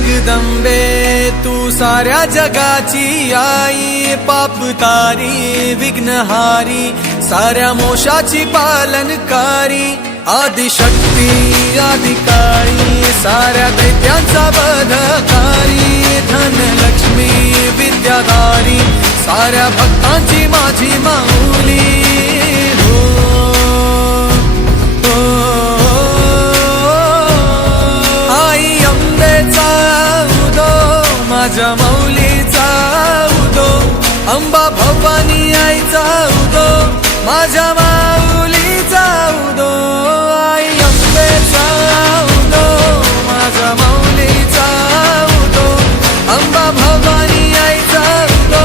जगदंबे तू साऱ्या जगाची आई, पाप तारी विघ्नहारी साऱ्या मोशाची पालनकारी, आदिशक्ती आदिकाळी साऱ्या दैत्यांचा वधकारी, धनलक्ष्मी विद्याधारी साऱ्या भक्तांची माझी माऊली। आई अंबेचा उदो माझ्या माऊलीचा उदो, अंबा भवानी आईचा उदो माझ्या माऊलीचा उदो। आई अंबेचा उदो माझ्या माऊलीचा उदो, अंबा भवानी आईचा उदो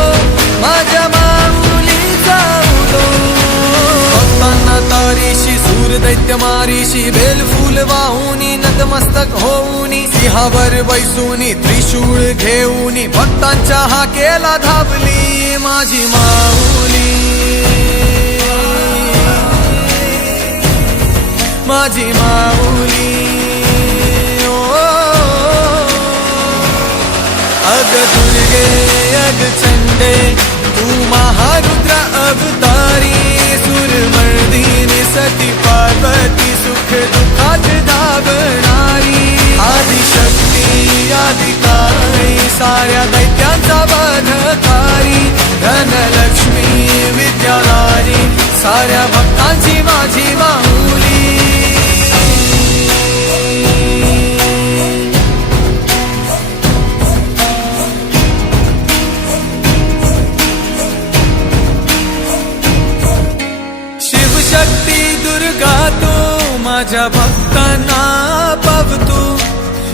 माझ्या माऊलीचा उदो। भक्तांना तारीशी सूर दैत्य मारीशी, बेलफूल वाहुनी नतमस्तक होऊनी, सिंहावर बैसूनी त्रिशूळ घेऊनी, भक्तांच्या हाकेला धावली माझी माऊली, माझी माऊली। अग दुर्गे अग चंडे तू महारुद्र अवतारी, सुरमर्दिनी सती पार्वती सुख दुःखात धावणारी, आदिशक्ती आदिकाळी साऱ्या दैत्यांचा वधकारी, धनलक्ष्मी विद्याधारी साऱ्या भक्तांची माझी माऊली। शिवशक्ती दुर्गा तू माझ्या भक्तांना पावतू,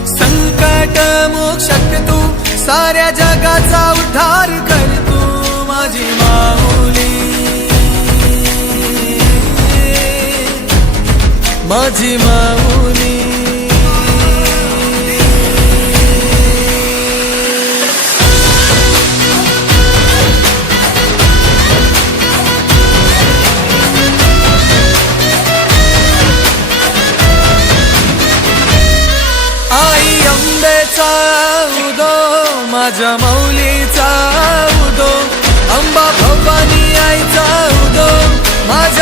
संकट मोक्षक तू साऱ्या जगाचा उद्धार कर तू माझी माऊली, माझी माऊली। आई अंबेचा उदो माझ्या माऊलीचा उदो, अंबा भवानी आईचा उदो माझ्या